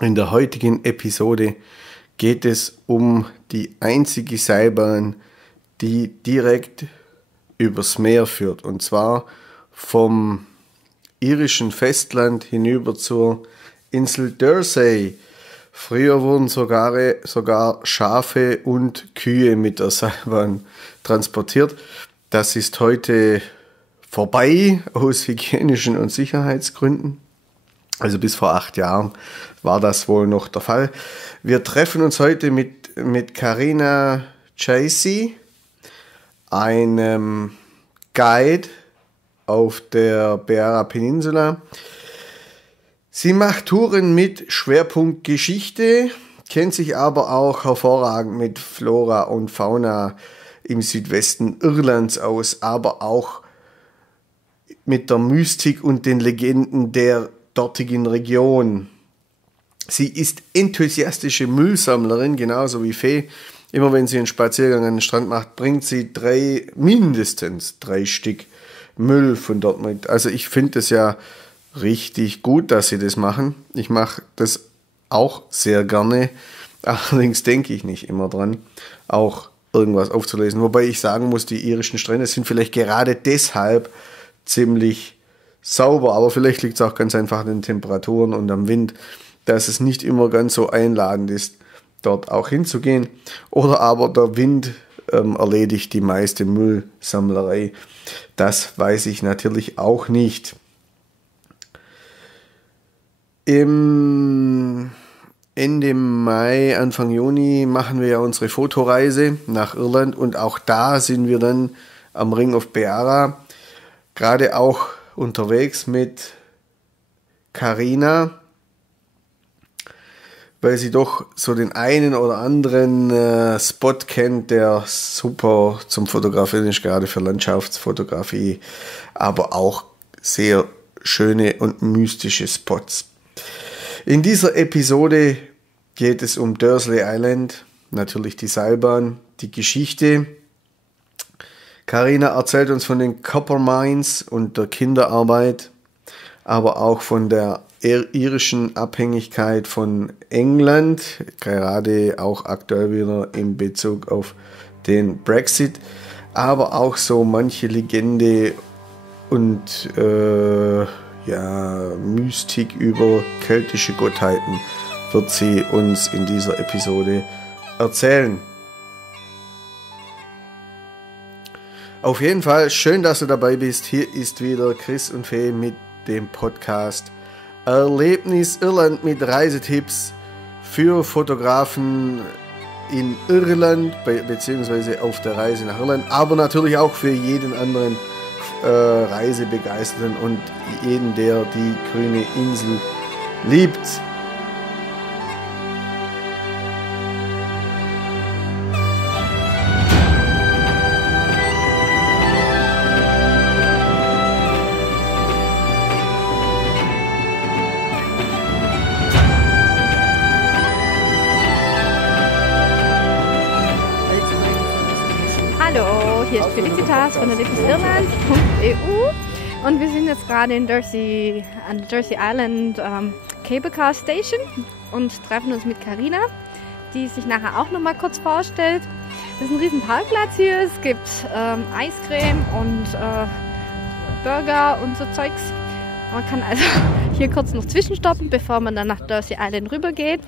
In der heutigen Episode geht es um die einzige Seilbahn, die direkt übers Meer führt. Und zwar vom irischen Festland hinüber zur Insel Dursey. Früher wurden sogar Schafe und Kühe mit der Seilbahn transportiert. Das ist heute vorbei aus hygienischen und Sicherheitsgründen. Also bis vor 8 Jahren war das wohl noch der Fall. Wir treffen uns heute mit Carina, Jeisy, einem Guide auf der Beara-Peninsula. Sie macht Touren mit Schwerpunkt Geschichte, kennt sich aber auch hervorragend mit Flora und Fauna im Südwesten Irlands aus, aber auch mit der Mystik und den Legenden der dortigen Region. Sie ist enthusiastische Müllsammlerin, genauso wie Fee. Immer wenn sie einen Spaziergang an den Strand macht, bringt sie mindestens drei Stück Müll von dort mit. Also ich finde es ja richtig gut, dass sie das machen. Ich mache das auch sehr gerne. Allerdings denke ich nicht immer dran, auch irgendwas aufzulesen. Wobei ich sagen muss, die irischen Strände sind vielleicht gerade deshalb ziemlich sauber. Aber vielleicht liegt es auch ganz einfach an den Temperaturen und am Wind, dass es nicht immer ganz so einladend ist, dort auch hinzugehen. Oder aber der Wind erledigt die meiste Müllsammlerei. Das weiß ich natürlich auch nicht. Ende Mai, Anfang Juni machen wir ja unsere Fotoreise nach Irland und auch da sind wir dann am Ring of Beara, gerade auch unterwegs mit Carina, weil sie doch so den einen oder anderen Spot kennt, der super zum Fotografieren ist, gerade für Landschaftsfotografie, aber auch sehr schöne und mystische Spots. In dieser Episode geht es um Dursey Island, natürlich die Seilbahn, die Geschichte. Carina erzählt uns von den Copper Mines und der Kinderarbeit, aber auch von der irischen Abhängigkeit von England, gerade auch aktuell wieder in Bezug auf den Brexit, aber auch so manche Legende und Mystik über keltische Gottheiten wird sie uns in dieser Episode erzählen. Auf jeden Fall schön, dass du dabei bist. Hier ist wieder Chris und Fee mit dem Podcast Erlebnis Irland mit Reisetipps für Fotografen in Irland beziehungsweise auf der Reise nach Irland, aber natürlich auch für jeden anderen Reisebegeisterten und jeden, der die grüne Insel liebt. Hier ist Felicitas von erlebnisirland.eu und wir sind jetzt gerade an der Dursey Island Cable Car Station und treffen uns mit Carina, die sich nachher auch noch mal kurz vorstellt. Das ist ein riesen Parkplatz hier, es gibt Eiscreme und Burger und so Zeugs. Man kann also hier kurz noch zwischenstoppen, bevor man dann nach Dursey Island rüber geht.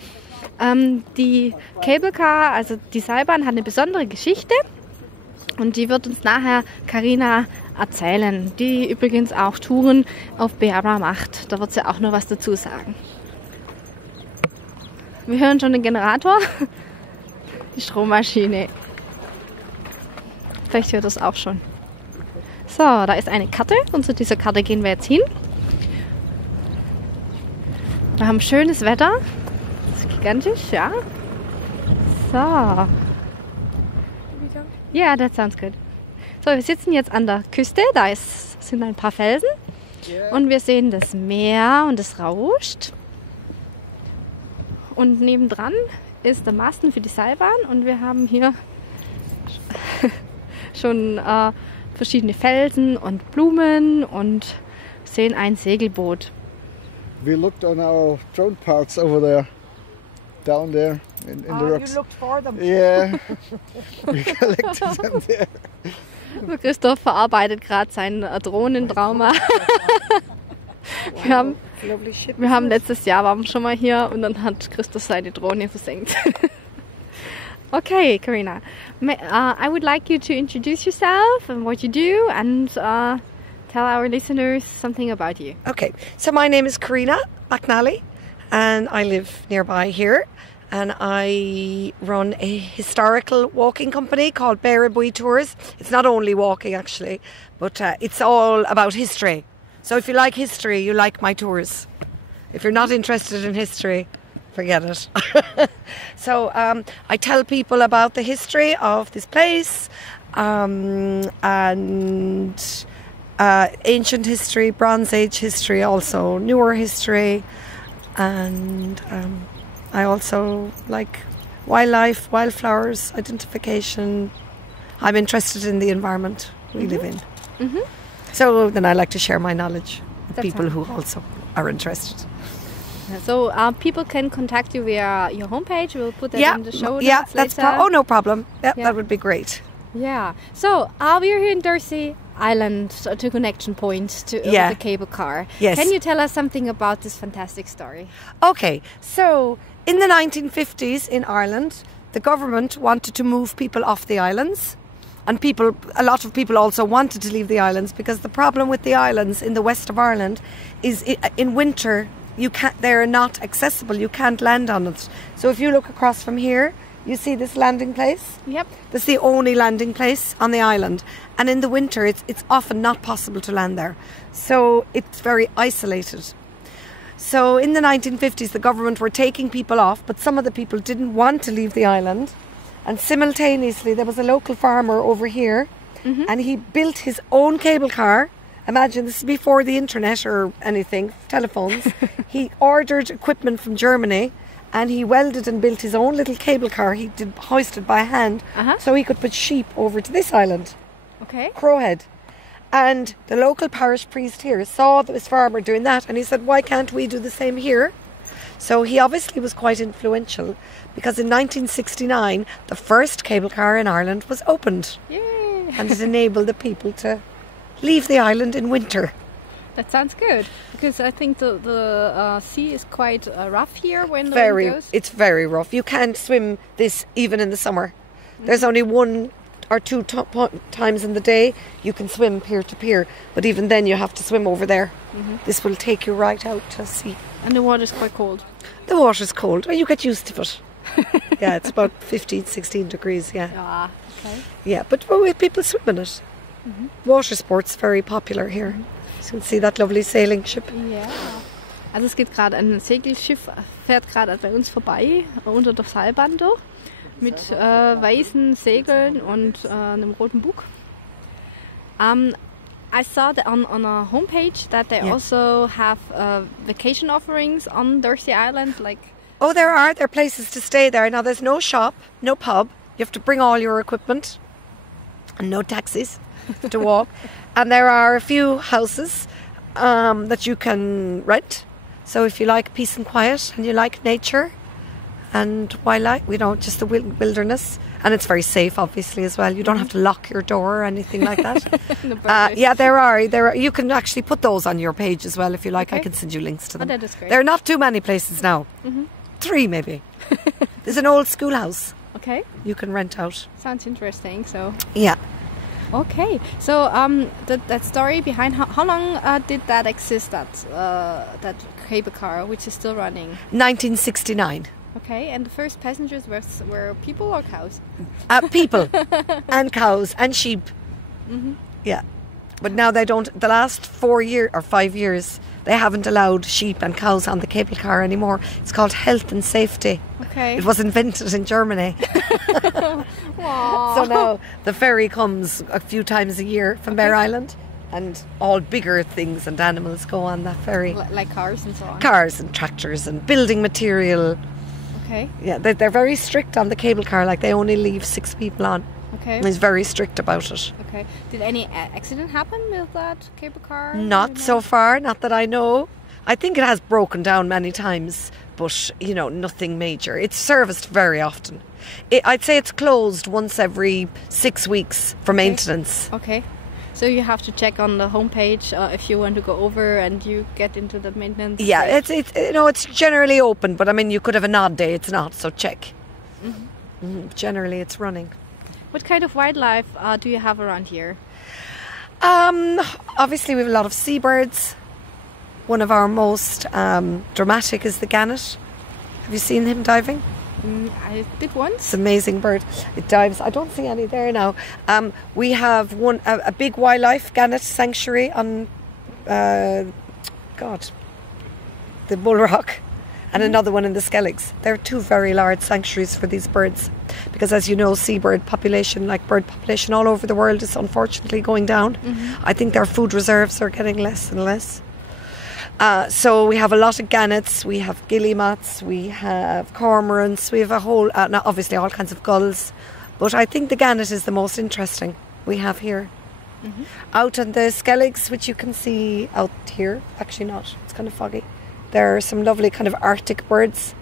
Die Cable Car, also die Seilbahn, hat eine besondere Geschichte. Und die wird uns nachher Carina erzählen, die übrigens auch Touren auf Aber macht. Da wird sie auch noch was dazu sagen. Wir hören schon den Generator, die Strommaschine. Vielleicht hört das auch schon. So, da ist eine Karte und zu dieser Karte gehen wir jetzt hin. Wir haben schönes Wetter. Das ist gigantisch, ja. So. Ja, that sounds good. So, wir sitzen jetzt an der Küste, da sind ein paar Felsen und wir sehen das Meer und es rauscht. Und nebendran ist der Masten für die Seilbahn und wir haben hier schon verschiedene Felsen und Blumen und sehen ein Segelboot. We looked on our drone parts over there down there in the rocks. You looked for them. Yeah, we collected them there. So, Christoph verarbeitet gerade sein Drohnentrauma. Wir haben letztes Jahr waren schon mal hier und dann hat Christoph seine Drohne versenkt. Okay, Carina, I would like you to introduce yourself and what you do and tell our listeners something about you. Okay, so my name is Carina McNally and I live nearby here and I run a historical walking company called Beribuy Tours. It's not only walking actually, but it's all about history. So if you like history, you like my tours. If you're not interested in history, forget it. So I tell people about the history of this place and ancient history, Bronze Age history, also newer history, and I also like wildlife, wildflowers, identification. I'm interested in the environment we live in. Mm-hmm. So then I like to share my knowledge with people who also are interested. So people can contact you via your homepage. We'll put that in the show notes later. Oh, no problem. Yeah, that would be great. Yeah. So we are here in Dursey Island, to connection point to the cable car. Yes. Can you tell us something about this fantastic story? Okay. So in the 1950s in Ireland, the government wanted to move people off the islands. And a lot of people also wanted to leave the islands because the problem with the islands in the west of Ireland is in winter they're not accessible. You can't land on it. So if you look across from here, you see this landing place? Yep. That's the only landing place on the island. And in the winter, it's often not possible to land there. So it's very isolated. So in the 1950s, the government were taking people off, but some of the people didn't want to leave the island. And simultaneously, there was a local farmer over here, and he built his own cable car. Imagine, this is before the internet or anything, telephones. He ordered equipment from Germany, and he welded and built his own little cable car. He hoisted by hand, so he could put sheep over to this island. Okay. Crowhead. And the local parish priest here saw this farmer doing that, and he said, why can't we do the same here? So he obviously was quite influential, because in 1969, the first cable car in Ireland was opened. Yay! And it enabled the people to leave the island in winter. That sounds good, because I think the sea is quite rough here when the wind goes. It's very rough. You can't swim this even in the summer. There's only 1 or 2 times in the day you can swim pier to pier, but even then you have to swim over there. This will take you right out to sea. And the water's quite cold. The water's cold. Well, you get used to it. Yeah, it's about 15, 16 degrees, yeah. Ah, okay. Yeah, but people swim in it. Water sports very popular here. So you can see that lovely sailing ship. Ja. Also es geht gerade ein Segelschiff, fährt gerade bei uns vorbei, unter der Seilbahn durch, mit weißen Segeln und einem roten Bug. I saw that on a homepage that they also have vacation offerings on Dursey Island, like. Oh, there are places to stay there. Now there's no shop, no pub. You have to bring all your equipment, and no taxis to walk. And there are a few houses that you can rent. So if you like peace and quiet and you like nature and wildlife, just the wilderness. And it's very safe, obviously, as well. You don't have to lock your door or anything like that. Yeah, there are. You can actually put those on your page as well if you like. Okay. I can send you links to them. That is great. There are not too many places now. 3 maybe. There's an old schoolhouse. Okay. You can rent out. Sounds interesting. So. Yeah. Okay. So that story behind how long did that exist? That cable car, which is still running. 1969. Okay, and the first passengers were people or cows? People and cows and sheep. Yeah, but now they don't. The last 4 years or 5 years, they haven't allowed sheep and cows on the cable car anymore. It's called health and safety. Okay. It was invented in Germany. So now the ferry comes a few times a year from Mere Island, and all bigger things and animals go on that ferry. Like cars and so on? Cars and tractors and building material. Okay. Yeah, they're very strict on the cable car. Like they only leave 6 people on. Okay. And he's very strict about it. Okay. Did any accident happen with that cable car? Not so far. Not that I know. I think it has broken down many times, but, you know, nothing major. It's serviced very often. I'd say it's closed once every 6 weeks for maintenance. Okay. So you have to check on the homepage if you want to go over and you get into the maintenance. Yeah, it's you know, it's generally open, but I mean, you could have an odd day. It's not, so check. Generally, it's running. What kind of wildlife do you have around here? Obviously, we have a lot of seabirds. One of our most dramatic is the gannet. Have you seen him diving? I did once. It's an amazing bird. It dives. I don't see any there now. We have a big wildlife gannet sanctuary on the Bull Rock, and another one in the Skelligs. They're two very large sanctuaries for these birds, because as you know, seabird population, like bird population all over the world, is unfortunately going down. I think their food reserves are getting less and less. So we have a lot of gannets, we have guillemots, we have cormorants, we have a whole, now obviously all kinds of gulls, but I think the gannet is the most interesting we have here. Out on the Skelligs, which you can see out here, actually not, it's kind of foggy, there are some lovely kind of Arctic birds,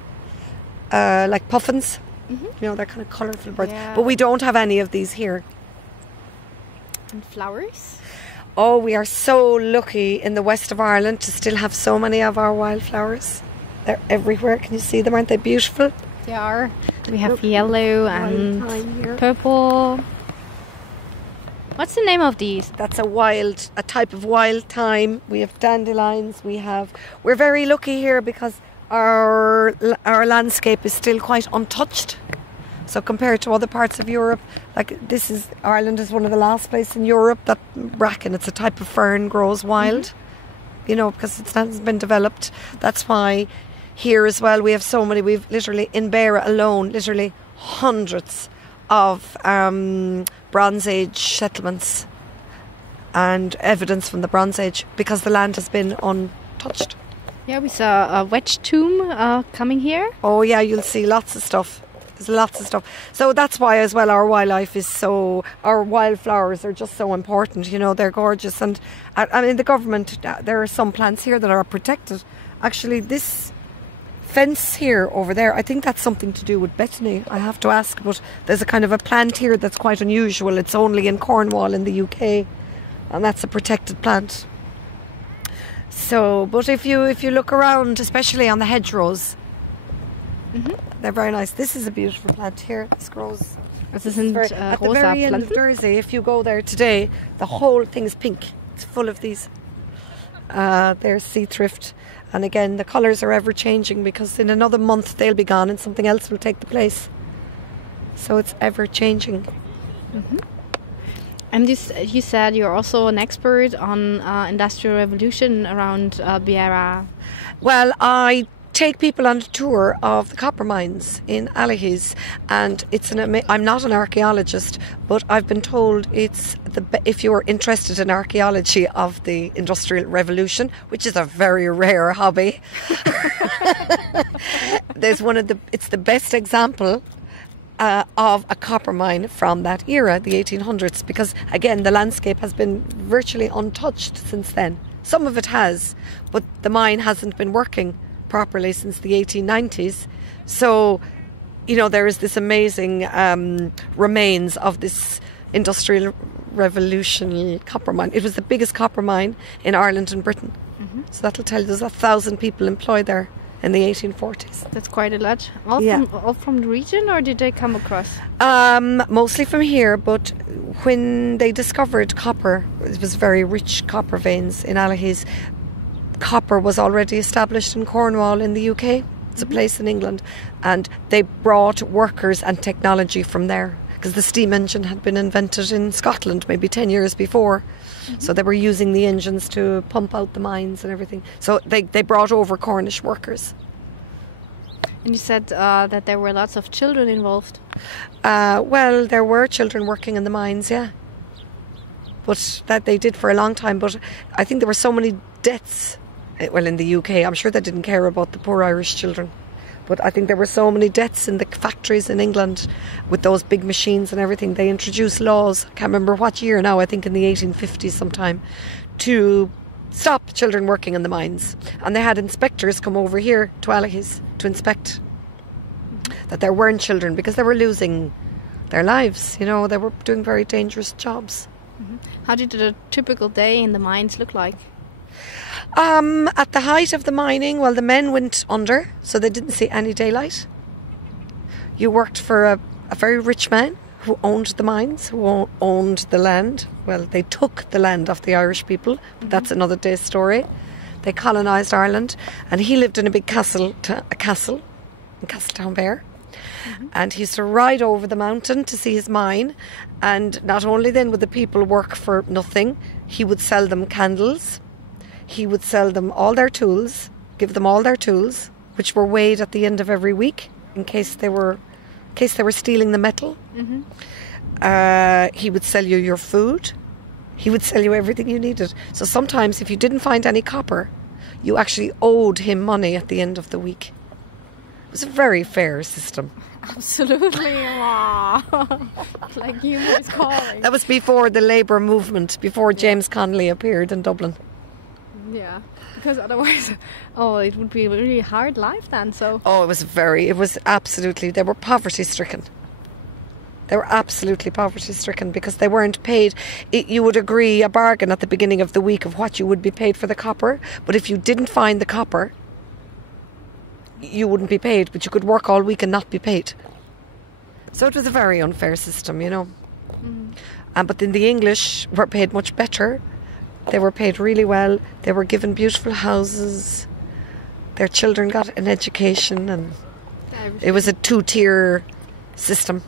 like puffins, you know, they're kind of colourful birds, but we don't have any of these here. And flowers? Oh, we are so lucky in the west of Ireland to still have so many of our wildflowers. They're everywhere. Can you see them? Aren't they beautiful? They are. We have yellow and purple. What's the name of these? That's a type of wild thyme. We have dandelions. We're very lucky here because our landscape is still quite untouched. So compared to other parts of Europe, like Ireland is one of the last places in Europe that bracken, it's a type of fern, grows wild, you know, because it hasn't been developed. That's why here as well we have so many, we've literally, in Beara alone, literally hundreds of Bronze Age settlements and evidence from the Bronze Age, because the land has been untouched. Yeah, we saw a wedge tomb coming here. Oh yeah, you'll see lots of stuff. There's lots of stuff. So that's why as well our wildlife our wildflowers are just so important, you know, they're gorgeous. And in the government, there are some plants here that are protected. Actually, this fence here over there, I think that's something to do with botany, I have to ask, but there's a kind of a plant here that's quite unusual. It's only in Cornwall in the UK, and that's a protected plant. So, but if you look around, especially on the hedgerows, they're very nice. This is a beautiful plant here. This grows. At the very end of Dursey, if you go there today, the whole thing is pink. It's full of these. There's sea thrift. And again, the colours are ever changing, because in another month they'll be gone and something else will take the place. So it's ever changing. And you said you're also an expert on industrial revolution around Beara. Well, I take people on a tour of the copper mines in Allihies, and I'm not an archaeologist, but I've been told it's if you're interested in archaeology of the Industrial Revolution, which is a very rare hobby. It's the best example of a copper mine from that era, the 1800s, because again the landscape has been virtually untouched since then. Some of it has, but the mine hasn't been working properly since the 1890s. So, you know, there is this amazing remains of this industrial revolution copper mine. It was the biggest copper mine in Ireland and Britain. So that'll tell you there's 1,000 people employed there in the 1840s. That's quite a lot. All from the region, or did they come across? Mostly from here, but when they discovered copper, it was very rich copper veins in Allihies. Copper was already established in Cornwall in the UK. It's a place in England, and they brought workers and technology from there, because the steam engine had been invented in Scotland maybe 10 years before. So they were using the engines to pump out the mines and everything. So they brought over Cornish workers. And you said that there were lots of children involved. Well, there were children working in the mines, yeah. But that they did for a long time. But I think there were so many deaths. Well, in the UK, I'm sure they didn't care about the poor Irish children. But I think there were so many deaths in the factories in England with those big machines and everything. They introduced laws, I can't remember what year now, I think in the 1850s sometime, to stop children working in the mines. And they had inspectors come over here to Allihies to inspect that there weren't children, because they were losing their lives. You know, they were doing very dangerous jobs. How did a typical day in the mines look like? At the height of the mining, well, the men went under, so they didn't see any daylight. You worked for a very rich man who owned the mines, who owned the land. Well, they took the land off the Irish people, but that's another day's story. They colonised Ireland, and he lived in a big castle in Castletown Bear. And he used to ride over the mountain to see his mine. And not only then would the people work for nothing, he would sell them candles. He would sell them all their tools, give them all their tools, which were weighed at the end of every week in case they were stealing the metal. He would sell you your food. He would sell you everything you needed. So sometimes if you didn't find any copper, you actually owed him money at the end of the week. It was a very fair system. Absolutely. Wow. Like you was calling. That was before the Labour movement, before James Connolly appeared in Dublin. Yeah, because otherwise, it would be a really hard life then. So. Oh, it was absolutely, they were poverty stricken. They were absolutely poverty stricken because they weren't paid. You would agree a bargain at the beginning of the week of what you would be paid for the copper, but if you didn't find the copper, you wouldn't be paid, but you could work all week and not be paid. So it was a very unfair system, you know. But then the English were paid much better. They were paid really well. They were given beautiful houses. Their children got an education, and it was a two-tier system.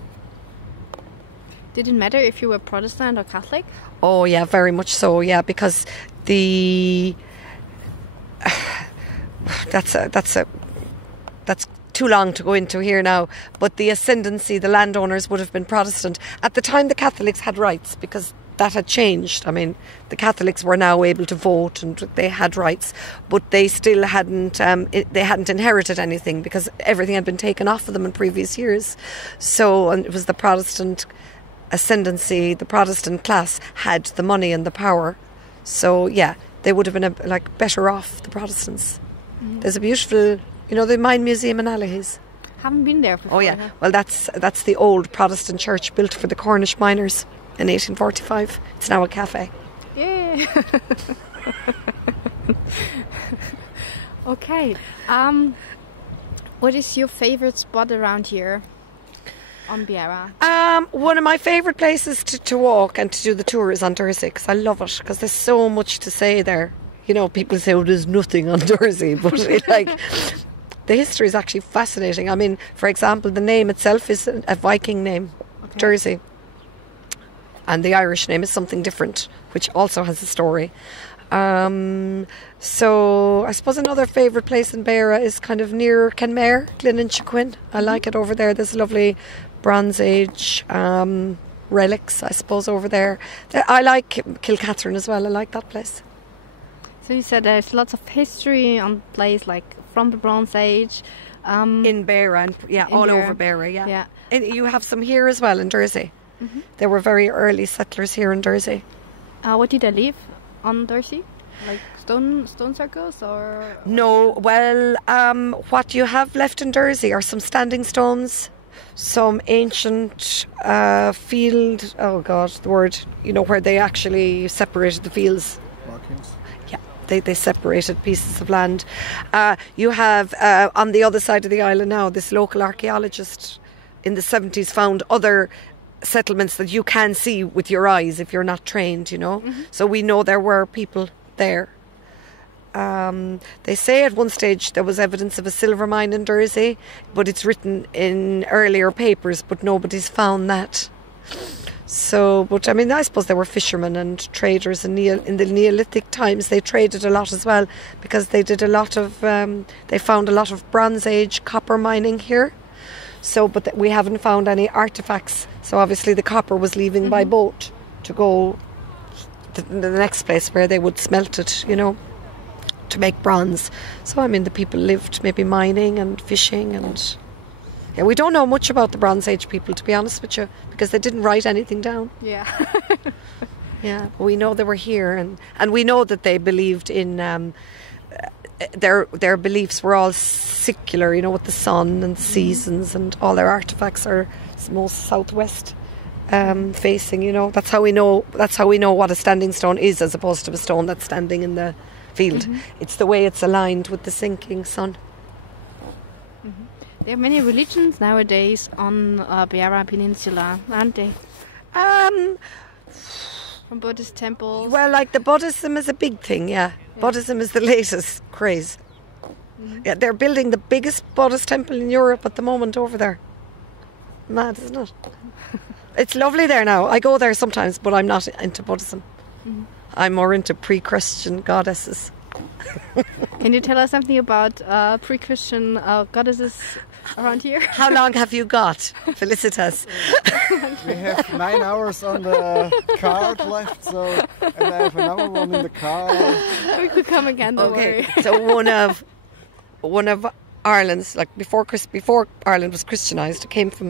Did it matter if you were Protestant or Catholic? Oh yeah, very much so. Yeah, because that's too long to go into here now, but the ascendancy, the landowners would have been Protestant. At the time, the Catholics had rights because that had changed. I mean, the Catholics were now able to vote and they had rights, but they still hadn't inherited anything because everything had been taken off of them in previous years. So, and it was the Protestant ascendancy, the Protestant class had the money and the power. So, yeah, they would have been better off, the Protestants. There's a beautiful, the Mine Museum in Allihies. Haven't been there before. Oh yeah, well that's the old Protestant church built for the Cornish miners in 1845. It's now a cafe. Yeah. Okay. What is your favourite spot around here on Beara? One of my favourite places to walk and to do the tour is on Dursey, because I love it, because there's so much to say there. People say, there's nothing on Dursey, but the history is actually fascinating. I mean, for example, the name itself is a Viking name, Dursey. And the Irish name is something different, which also has a story. So I suppose another favourite place in Beara is kind of near Kenmare, Gleninchaquin. I like it over there. There's lovely Bronze Age relics, I suppose, over there. I like Kilcatherine as well. I like that place. So you said there's lots of history on place, like from the Bronze Age. In Beara, over Beara, yeah. Yeah. And you have some here as well in Dursey. There were very early settlers here in Dursey. What did they leave on Dursey? Like stone circles or? No, well, what you have left in Dursey are some standing stones, some ancient field, oh God, the word, where they actually separated the fields. Markings. Yeah, they separated pieces of land. You have, on the other side of the island now, this local archaeologist in the 70s found other settlements that you can see with your eyes if you're not trained, So we know there were people there. They say at one stage there was evidence of a silver mine in Dursey, but it's written in earlier papers, but nobody's found that. So, but I mean, I suppose there were fishermen and traders in the Neolithic times. They traded a lot as well, because they did a lot of, they found a lot of Bronze Age copper mining here. So, but we haven't found any artefacts. So obviously the copper was leaving by boat to go to the next place where they would smelt it, to make bronze. So I mean, the people lived maybe mining and fishing, and we don't know much about the Bronze Age people, to be honest with you, because they didn't write anything down. Yeah. Yeah, we know they were here, and we know that they believed in their beliefs were all secular, you know, with the sun and seasons, and all their artifacts are most southwest facing. You know, that's how we know what a standing stone is, as opposed to a stone that's standing in the field. It's the way it's aligned with the sinking sun. There are many religions nowadays on Beara Peninsula, aren't they? From Buddhist temples. Well, like the Buddhism is a big thing, yeah. Buddhism is the latest craze. Yeah, they're building the biggest Buddhist temple in Europe at the moment over there. Mad, isn't it? It's lovely there now. I go there sometimes, but I'm not into Buddhism. I'm more into pre-Christian goddesses. Can you tell us something about pre-Christian goddesses around here? How long have you got, Felicitas? We have 9 hours on the card left, so, and I have another one in the car. We could come again, don't worry. So one of Ireland's, like before Ireland was Christianized,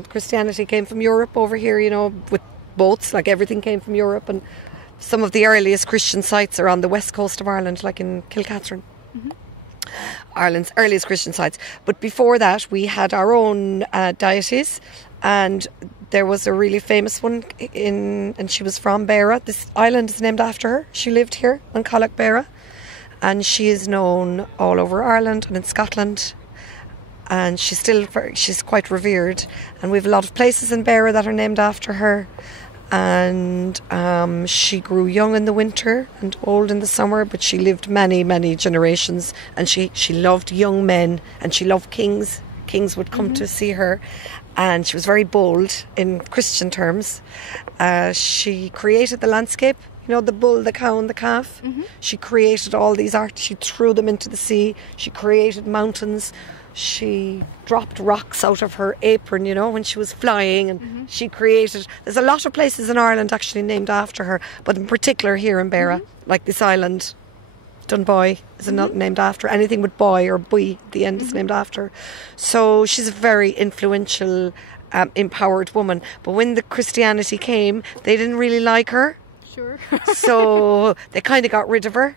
Christianity came from Europe over here, you know, with boats, like everything came from Europe, and some of the earliest Christian sites are on the west coast of Ireland, like in Kilcatherine. Ireland's earliest Christian sites. But before that, we had our own deities, and there was a really famous one and she was from Beara. This island is named after her. She lived here on Connacht Beara, and she is known all over Ireland and in Scotland. And she's quite revered, and we have a lot of places in Beara that are named after her. And she grew young in the winter and old in the summer, but she lived many, many generations, and she loved young men, and she loved kings. Kings would come to see her, and she was very bold in Christian terms. She created the landscape, you know, the bull, the cow and the calf. She created all these arts. She threw them into the sea. She created mountains. She dropped rocks out of her apron, you know, when she was flying, and she created... There's a lot of places in Ireland actually named after her, but in particular here in Beara, like this island, Dunboy, is not named after her. Anything with boy or boy, the end is named after her. So she's a very influential, empowered woman. But when the Christianity came, they didn't really like her. Sure. So they kind of got rid of her,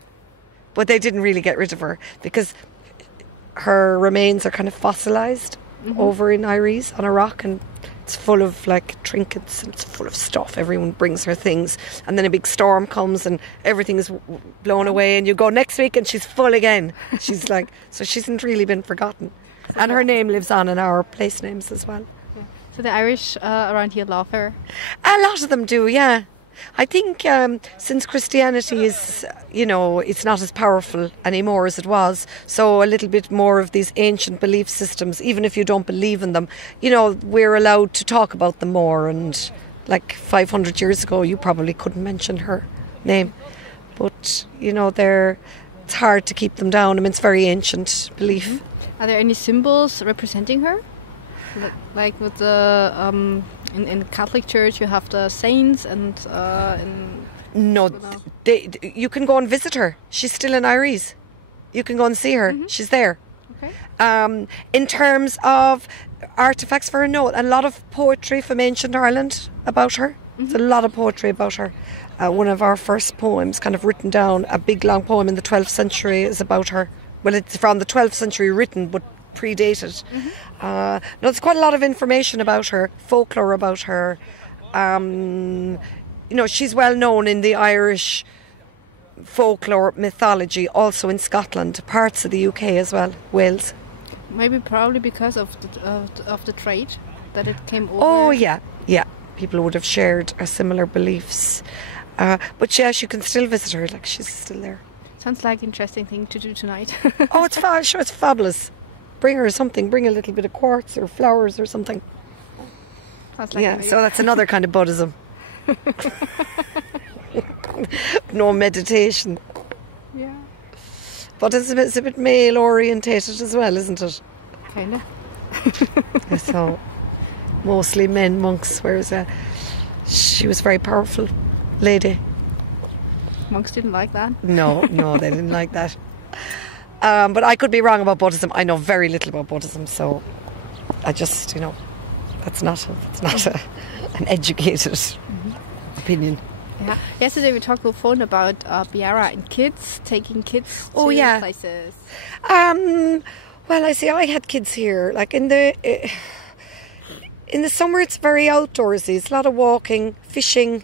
but they didn't really get rid of her, because her remains are kind of fossilized over in Iris on a rock, and it's full of like trinkets, and it's full of stuff. Everyone brings her things, and then a big storm comes and everything is blown away, and you go next week and she's full again. She's like, so she hasn't really been forgotten, and her name lives on in our place names as well. So the Irish around here love her? A lot of them do, yeah. I think since Christianity is, you know, it's not as powerful anymore as it was, so a little bit more of these ancient belief systems, even if you don't believe in them, you know, we're allowed to talk about them more. And like 500 years ago, you probably couldn't mention her name, but, you know, it's hard to keep them down. I mean, it's very ancient belief. Are there any symbols representing her? Like with the... In Catholic Church, you have the saints, and no, you can go and visit her. She's still in Iris. You can go and see her. She's there. Okay. In terms of artifacts for her, no, a lot of poetry from ancient Ireland about her. There's a lot of poetry about her. One of our first poems, kind of written down, a big long poem in the 12th century, is about her. Well, it's from the 12th century written, but predated. No, there's quite a lot of information about her, folklore about her. You know, she's well known in the Irish folklore mythology, also in Scotland, parts of the UK as well, Wales. Maybe probably because of the trade that it came over. Oh yeah, people would have shared similar beliefs. But yes, you can still visit her, like she's still there. Sounds like an interesting thing to do tonight. Oh, sure, it's fabulous. Bring her something, bring a little bit of quartz or flowers or something. Sounds like so that's another kind of Buddhism. No meditation. Yeah. But it's a bit male orientated as well, isn't it? Kinda. So mostly men monks, whereas she was a very powerful lady. Monks didn't like that? No, they didn't like that. But I could be wrong about Buddhism. I know very little about Buddhism, so I just, you know, that's not an educated opinion. Yeah. Yesterday we talked on the phone about Biara and kids, taking kids to places. Well, I see. I had kids here. Like in the summer, it's very outdoorsy. It's a lot of walking, fishing.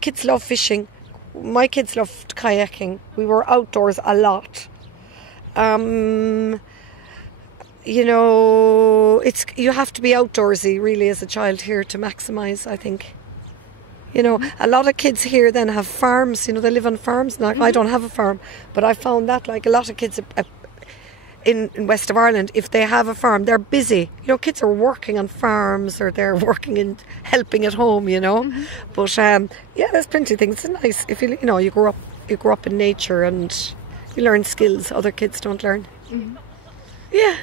Kids love fishing. My kids loved kayaking. We were outdoors a lot. You know, you have to be outdoorsy really as a child here to maximise, I think. You know, a lot of kids here then have farms. You know, they live on farms. Now, I don't have a farm, but I found that like a lot of kids in west of Ireland, if they have a farm, they're busy. You know, kids are working on farms or they're working and helping at home. You know, but yeah, there's plenty of things. It's nice if you grow up in nature and you learn skills other kids don't learn. Yeah.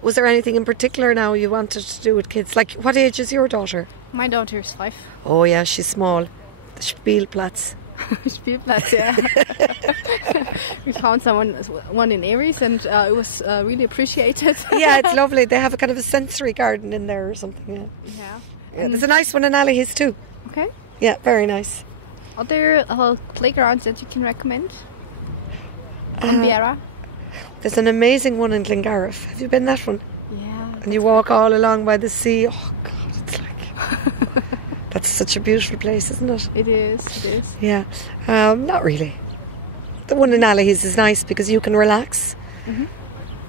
Was there anything in particular now you wanted to do with kids? Like, what age is your daughter? My daughter is 5. Oh yeah, she's small. The Spielplatz. Spielplatz, yeah. We found one in Aries, and it was really appreciated. Yeah, it's lovely. They have a kind of a sensory garden in there or something. Yeah. There's a nice one in Allihies too. Okay. Yeah, very nice. Are there playgrounds that you can recommend on Biara? There's an amazing one in Glengariff. Have you been that one? Yeah. And you walk all along by the sea. Oh God, it's like that's such a beautiful place, isn't it? It is. Yeah. Not really. The one in Allihies is nice because you can relax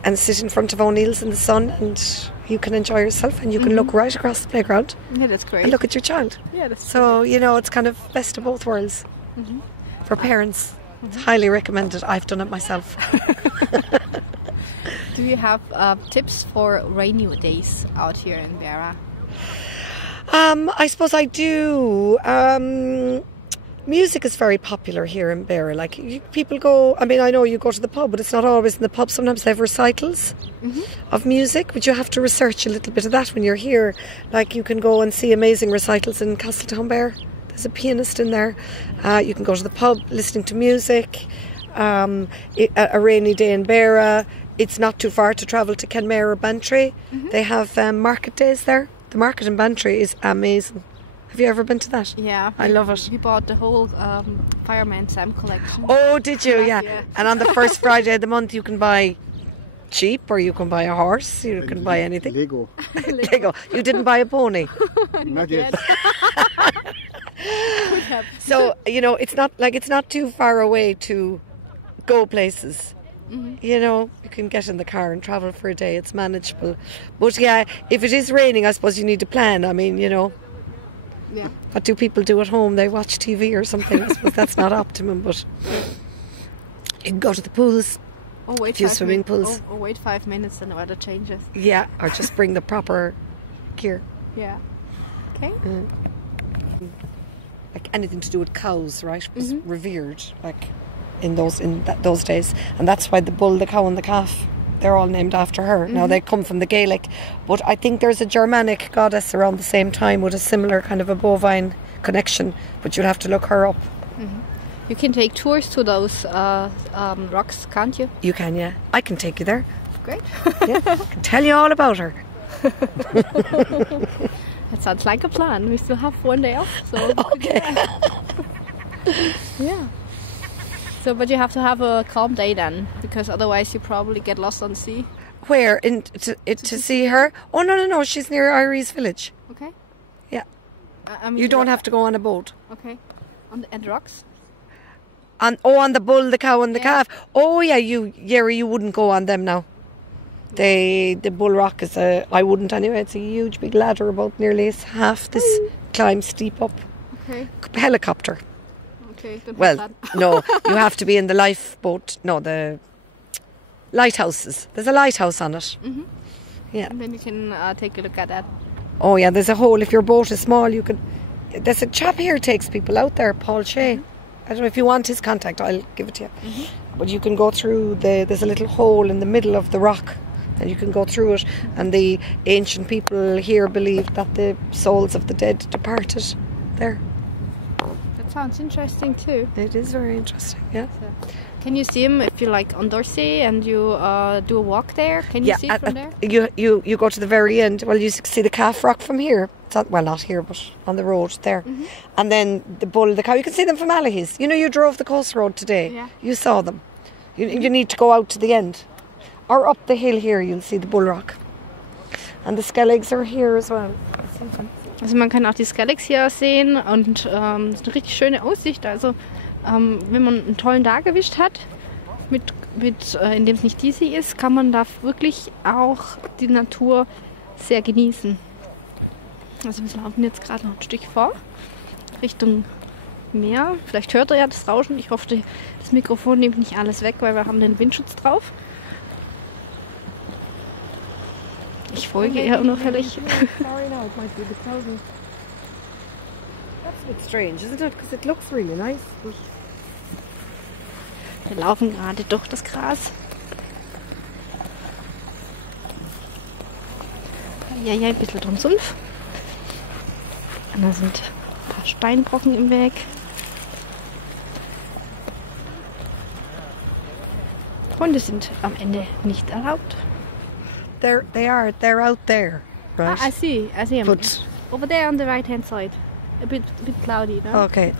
and sit in front of O'Neill's in the sun, and you can enjoy yourself, and you can look right across the playground. Yeah, that's great. And look at your child. Yeah, that's so you know, it's kind of best of both worlds for parents. It's highly recommended. I've done it myself. Do you have tips for rainy days out here in Biara? I suppose I do. Music is very popular here in Biara. Like people go. I mean, I know you go to the pub, but it's not always in the pub. Sometimes they have recitals of music, but you have to research a little bit of that when you're here. Like you can go and see amazing recitals in Castletown Bear. There's a pianist in there. You can go to the pub listening to music. A rainy day in Beara. It's not too far to travel to Kenmare or Bantry. They have market days there. The market in Bantry is amazing. Have you ever been to that? Yeah. I love it. We bought the whole Fireman Sam collection. Oh, did you? Yeah. And on the first Friday of the month you can buy sheep or you can buy a horse. You can buy anything. Lego. Lego. You didn't buy a pony? Not yet. So, you know, it's not too far away to go places. You know, you can get in the car and travel for a day. It's manageable. But yeah, if it is raining, I suppose you need to plan. I mean, you know, what do people do at home? They watch TV or something. I suppose that's not optimum, but you can go to the pools. Oh, wait, few swimming pools. Oh, wait 5 minutes and the weather changes. Yeah, or just bring the proper gear. Yeah. Okay. Like anything to do with cows, right, was revered, like in those days, and that's why the bull, the cow, and the calf, they're all named after her. Now they come from the Gaelic, but I think there's a Germanic goddess around the same time with a similar kind of a bovine connection, but you'll have to look her up. You can take tours to those rocks, can't you? You can, yeah. I can take you there. Great. Yeah, I can tell you all about her. That sounds like a plan. We still have one day off, so okay. Yeah. So, but you have to have a calm day then, because otherwise you probably get lost on sea. Where to see her? Oh no! She's near Iries village. Okay. Yeah. I mean, you don't have to go on a boat. Okay. On the rocks. On the bull, the cow, and the calf. Oh yeah, you wouldn't go on them now. The bull rock is I wouldn't anyway. It's a huge big ladder, about nearly half this climb steep up. Okay. Helicopter. Okay. Well, no, you have to be in the lifeboat. No, the lighthouses. There's a lighthouse on it. Yeah. And then you can take a look at that. Oh yeah, there's a hole. If your boat is small, you can. There's a chap here who takes people out there, Paul Shea. I don't know if you want his contact. I'll give it to you. But you can go through there's a little hole in the middle of the rock, and you can go through it. And the ancient people here believed that the souls of the dead departed there. That sounds interesting too. It is very interesting. Yeah. So, can you see him if you're like on Dursey and you do a walk there? Can you see it from there? You go to the very end. Well, you see the calf rock from here. It's on, well, not here, but on the road there. And then the bull, the cow. You can see them from Malachy's. You know, you drove the coast road today. Yeah. You saw them. You need to go out to the end. Or up the hill here, you'll see the bull rock. And the skelligs are here as well. Also man kann auch die Skelligs hier sehen und es ist eine richtig schöne Aussicht. Also wenn man einen tollen Tag erwischt hat, in dem es nicht Jeisy ist, kann man da wirklich auch die Natur sehr genießen. Also wir laufen jetzt gerade noch ein Stück vor, Richtung Meer. Vielleicht hört ihr ja das Rauschen. Ich hoffe, das Mikrofon nimmt nicht alles weg, weil wir haben den Windschutz drauf. Ich folge ihr unauffällig. Sorry, no, it might be the thousand. That's a bit strange, isn't it? Because it looks really nice. But... Wir laufen gerade durch das Gras. Ja, ein bisschen drum Sumpf. Und da sind ein paar Steinbrocken im Weg. Hunde sind am Ende nicht erlaubt. They're out there, right? I see them. But over there on the right hand side. A bit cloudy, no? okay,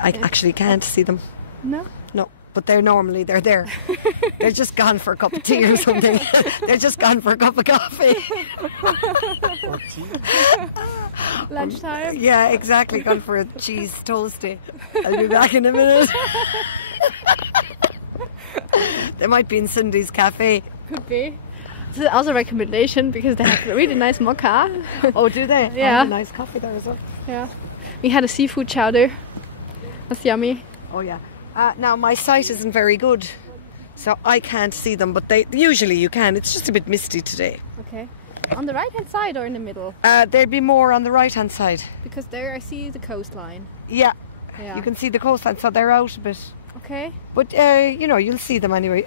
I actually can't see them. No? No, but they're there. They're just gone for a cup of tea or something. They're just gone for a cup of coffee. Lunchtime? Yeah, exactly. Gone for a cheese toasty. I'll be back in a minute. They might be in Cindy's cafe. Could be. This is also a recommendation because they have a really nice mocha. Oh, do they? Yeah. Oh, nice coffee there as well. Yeah. We had a seafood chowder. That's yummy. Oh, yeah. Now, my sight isn't very good, so I can't see them, but usually you can. It's just a bit misty today. Okay. On the right hand side or in the middle? There'd be more on the right-hand side. Because there I see the coastline. Yeah. Yeah. You can see the coastline, so they're out a bit. Okay. But you'll see them anyway.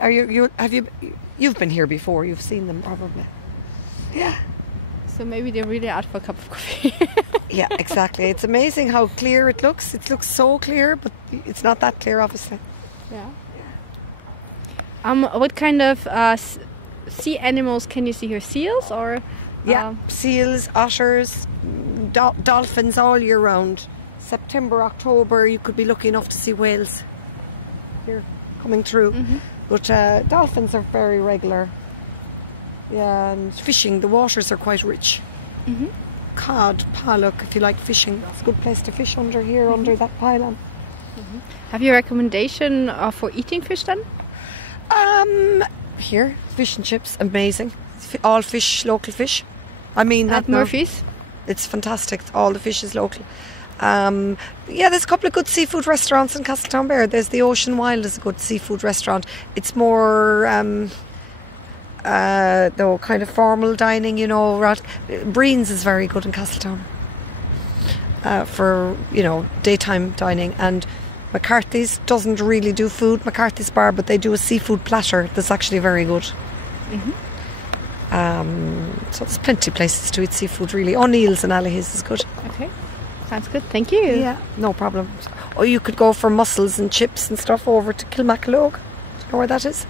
You've been here before. You've seen them probably. Yeah. So maybe they're really out for a cup of coffee. Yeah, exactly. It's amazing how clear it looks. It looks so clear, but it's not that clear, obviously. Yeah. What kind of sea animals can you see here? Seals or? Yeah, seals, otters, dolphins all year round. September, October, you could be lucky enough to see whales here coming through. But dolphins are very regular. Yeah, and fishing, the waters are quite rich. Cod, pollock, if you like fishing. It's a good place to fish under here, under that pylon. Have you a recommendation for eating fish then? Here, fish and chips, amazing. All fish, local fish. I mean that At Murphy's? It's fantastic. All the fish is local. There's a couple of good seafood restaurants in Castletownbere. There's the Ocean Wild is a good seafood restaurant. It's more though kind of formal dining, you know. Breen's is very good in Castletown for daytime dining. And McCarthy's doesn't really do food, McCarthy's bar, but they do a seafood platter that's actually very good. So there's plenty of places to eat seafood really. O'Neill's and Allihi's is good. Okay. Sounds good, thank you. Yeah, no problem. Or you could go for mussels and chips and stuff over to Kilmacalogue. Do you know where that is?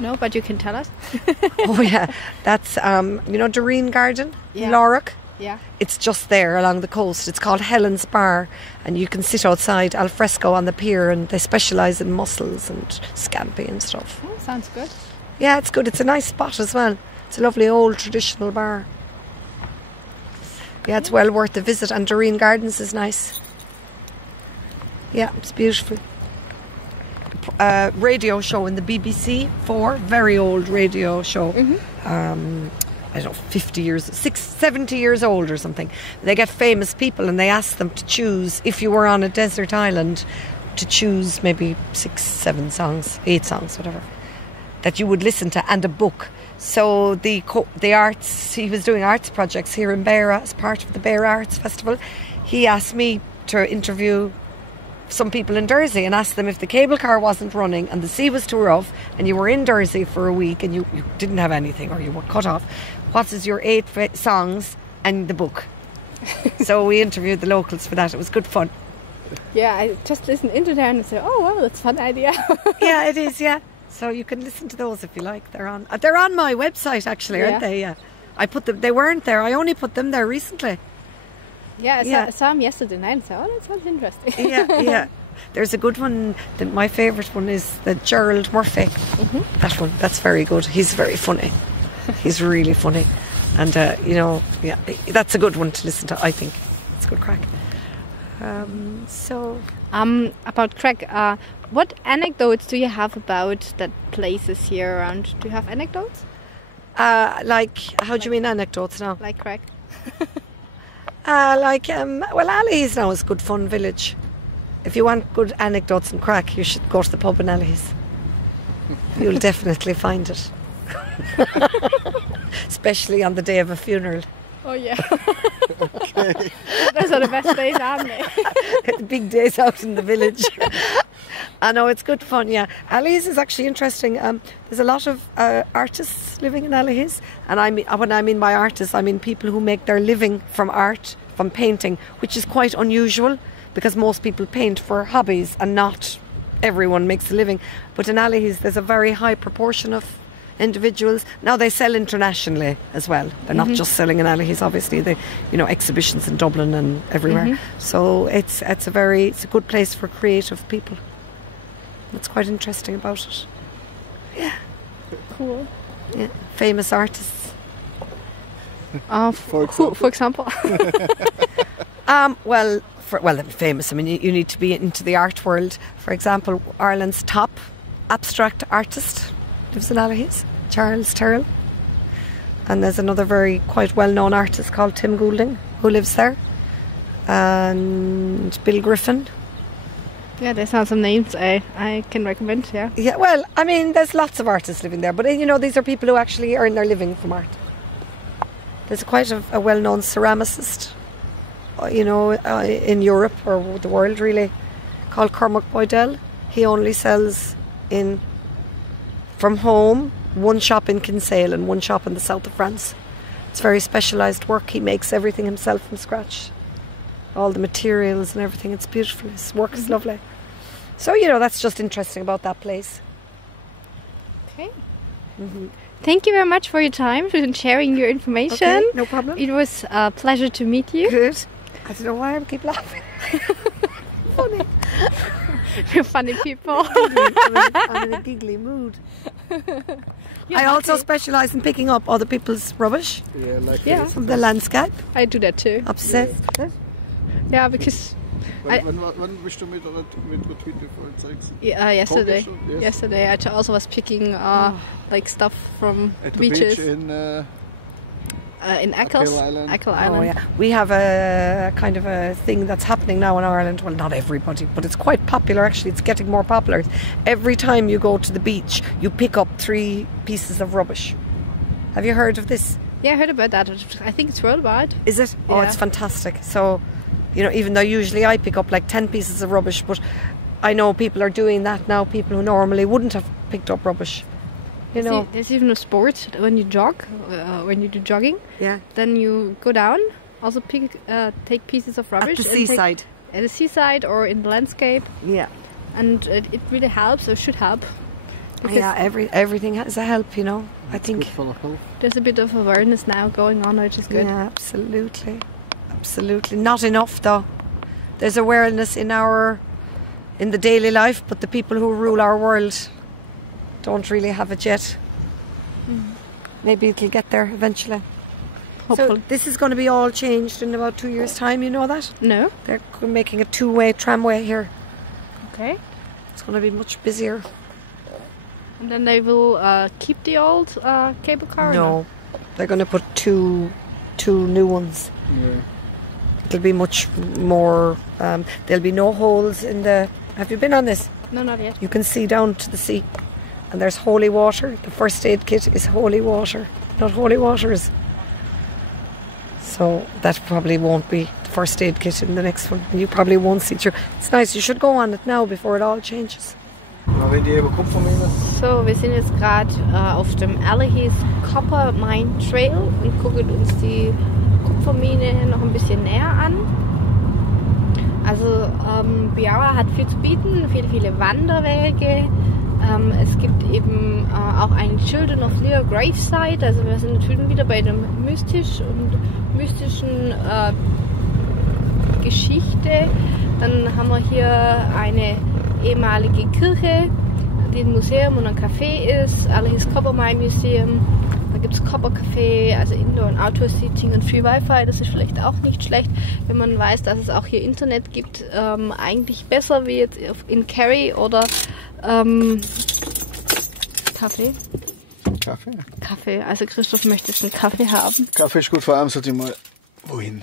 No, but you can tell us. Oh yeah, that's Doreen Garden in Yeah. Lorrock. Yeah. It's just there along the coast. It's called Helen's Bar, and you can sit outside al fresco on the pier, and they specialise in mussels and scampi and stuff. Oh, sounds good. Yeah, it's good. It's a nice spot as well. It's a lovely old traditional bar. Yeah, it's well worth a visit, and Doreen Gardens is nice. Yeah, it's beautiful. Radio show in the BBC 4, very old radio show. I don't know, 70 years old or something. They get famous people and they ask them to choose, if you were on a desert island, to choose maybe 6, 7 songs, 8 songs, whatever, that you would listen to, and a book. So the arts, he was doing arts projects here in Beara as part of the Beara Arts Festival. He asked me to interview some people in Dursey and asked them if the cable car wasn't running and the sea was too rough and you were in Dursey for a week and you didn't have anything or you were cut off, what is your 8 songs and the book? So we interviewed the locals for that. It was good fun. Yeah, I just listened into there and said, oh wow, that's a fun idea. Yeah, it is, yeah. So you can listen to those if you like. They're on my website actually, aren't they? Yeah. I put them. They weren't there. I only put them there recently. Yeah, I saw him yesterday night. So that sounds interesting. Yeah. There's a good one. My favourite one is the Gerald Murphy. Mm-hmm. That one, that's very good. He's very funny. He's really funny. And, that's a good one to listen to, I think. It's good crack. About crack, what anecdotes do you have about the places here around? Do you have anecdotes? How do you mean anecdotes now? Like crack? Allies now is a good fun village. If you want good anecdotes and crack, you should go to the pub in Allies. You'll definitely find it. Especially on the day of a funeral. Oh yeah. Okay. Those are the best days, aren't they? The big days out in the village. I know, it's good fun, yeah. Allies is actually interesting. There's a lot of artists living in Allies. And when I mean by artists, I mean people who make their living from art, from painting, which is quite unusual because most people paint for hobbies and not everyone makes a living. But in Allies, there's a very high proportion of individuals. Now they sell internationally as well. They're not just selling in Allies, obviously. They, exhibitions in Dublin and everywhere. So it's a good place for creative people. That's quite interesting about it. Yeah. Cool. Yeah. Famous artists. For example. Famous. I mean, you need to be into the art world. For example, Ireland's top abstract artist lives in Allies, Charles Terrell. And there's another quite well-known artist called Tim Goulding who lives there. And Bill Griffin. Yeah, there's some names I can recommend, yeah. Yeah, well, I mean, there's lots of artists living there. But, these are people who actually earn their living from art. There's quite a well-known ceramicist, in Europe or the world, really, called Cormac Boydell. He only sells from home, one shop in Kinsale and one shop in the south of France. It's very specialised work. He makes everything himself from scratch. All the materials and everything. It's beautiful. His work is lovely. So, that's just interesting about that place. Okay. Thank you very much for your time, for sharing your information. Okay, no problem. It was a pleasure to meet you. Good. I don't know why I keep laughing. Funny. We're funny people. I'm in a giggly mood. I also specialise in picking up other people's rubbish. From the landscape. I do that too. Obsessed. Yeah, because... Wann bist du mit Retweet zeigst? Yeah, yesterday. Yesterday I also was picking stuff from at the beaches. Beach in Eccles Island. Oh, yeah. We have a kind of a thing that's happening now in Ireland. Well, not everybody, but it's quite popular actually. It's getting more popular. Every time you go to the beach, you pick up 3 pieces of rubbish. Have you heard of this? Yeah, I heard about that. I think it's worldwide. Is it? Yeah. Oh, it's fantastic. So, even though usually I pick up like 10 pieces of rubbish, but I know people are doing that now, people who normally wouldn't have picked up rubbish. There's even a sport when you jog, when you do jogging. Yeah. Then you go down, also take pieces of rubbish. At the seaside. At the seaside or in the landscape. Yeah. And it really helps, or should help. Yeah, everything has a help, I think there's a bit of awareness now going on, which is good. Yeah, absolutely. Absolutely. Not enough, though. There's awareness in the daily life, but the people who rule our world don't really have it yet. Maybe it'll get there eventually. Hopefully. So this is going to be all changed in about 2 years' time, you know that? No. They're making a 2-way tramway here. Okay. It's going to be much busier. And then they will keep the old cable car? No. They're going to put two new ones. Yeah. It'll be much more... there'll be no holes in the... Have you been on this? No, not yet. You can see down to the sea. And there's holy water. The first aid kit is holy water. Not holy waters. So that probably won't be the first aid kit in the next one. You probably won't see through. It's nice. You should go on it now before it all changes. So, wir sind jetzt gerade auf dem Allies Copper Mine Trail und gucken uns die Kupfermine noch ein bisschen näher an. Also Biara hat viel zu bieten, viele Wanderwege. Es gibt eben auch ein Children of Lear Gravesite, also wir sind natürlich wieder bei dem mystischen Geschichte. Dann haben wir hier eine ehemalige Kirche, die ein Museum und ein Café ist, Alice Copper Mine Museum. Da gibt es Copper Café, also Indoor- und Outdoor-Seating und Free Wi-Fi. Das ist vielleicht auch nicht schlecht, wenn man weiß, dass es auch hier Internet gibt. Eigentlich besser wie jetzt in Kerry oder Kaffee. Kaffee? Kaffee. Also Christoph möchte jetzt einen Kaffee haben. Kaffee ist gut, vor allem sollte ich mal wohin.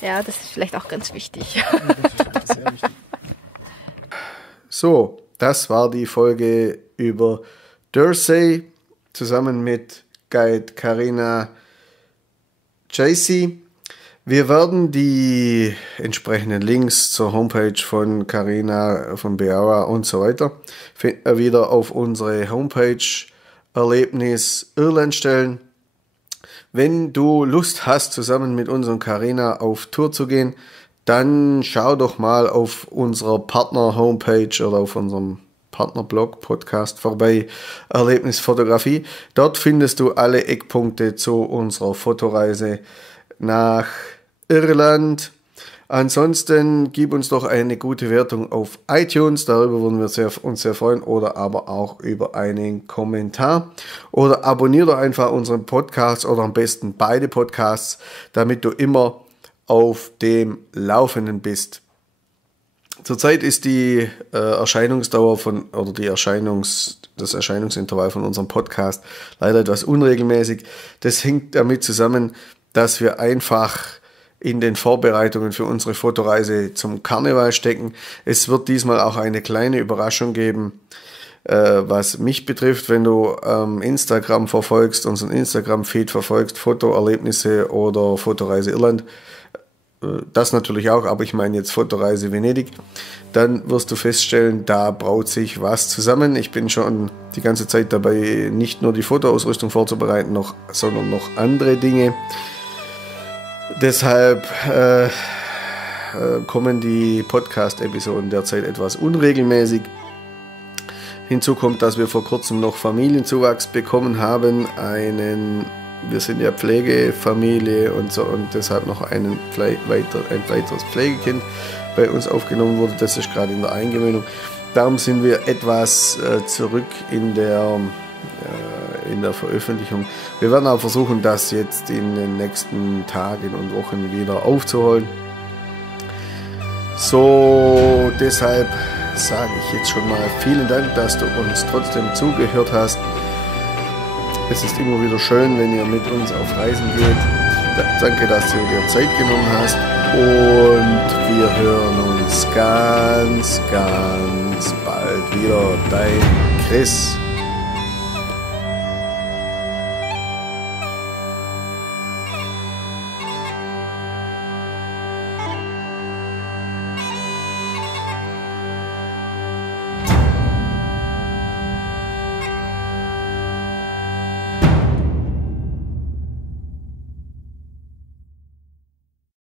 Ja, das ist vielleicht auch ganz wichtig. Das ist sehr wichtig. So, das war die Folge über Dursey zusammen mit Guide Carina, Jeisy. Wir werden die entsprechenden Links zur Homepage von Carina, von Aber, und so weiter wieder auf unsere Homepage Erlebnis Irland stellen. Wenn du Lust hast, zusammen mit uns und Carina auf Tour zu gehen, dann schau doch mal auf unserer Partner-Homepage oder auf unserem Partnerblog, Podcast vorbei, Erlebnis Fotografie. Dort findest du alle Eckpunkte zu unserer Fotoreise nach Irland. Ansonsten gib uns doch eine gute Wertung auf iTunes, darüber würden wir uns sehr freuen, oder aber auch über einen Kommentar. Oder abonniere doch einfach unseren Podcast oder am besten beide Podcasts, damit du immer auf dem Laufenden bist. Zurzeit ist die Erscheinungsdauer das Erscheinungsintervall von unserem Podcast leider etwas unregelmäßig. Das hängt damit zusammen, dass wir einfach in den Vorbereitungen für unsere Fotoreise zum Karneval stecken. Es wird diesmal auch eine kleine Überraschung geben, was mich betrifft. Wenn du Instagram verfolgst, unseren Instagram-Feed verfolgst, Fotoerlebnisse oder Fotoreise Irland, das natürlich auch, aber ich meine jetzt Fotoreise Venedig, dann wirst du feststellen, da braut sich was zusammen. Ich bin schon die ganze Zeit dabei, nicht nur die Fotoausrüstung vorzubereiten, sondern noch andere Dinge. Deshalb kommen die Podcast-Episoden derzeit etwas unregelmäßig. Hinzu kommt, dass wir vor kurzem noch Familienzuwachs bekommen haben. Wir sind ja Pflegefamilie und so, und deshalb noch ein weiteres Pflegekind bei uns aufgenommen wurde. Das ist gerade in der Eingewöhnung. Darum sind wir etwas zurück in der Veröffentlichung. Wir werden aber versuchen, das jetzt in den nächsten Tagen und Wochen wieder aufzuholen. So, deshalb sage ich jetzt schon mal vielen Dank, dass du uns trotzdem zugehört hast. Es ist immer wieder schön, wenn ihr mit uns auf Reisen geht. Danke, dass du dir Zeit genommen hast, und wir hören uns ganz, ganz bald wieder. Dein Chris.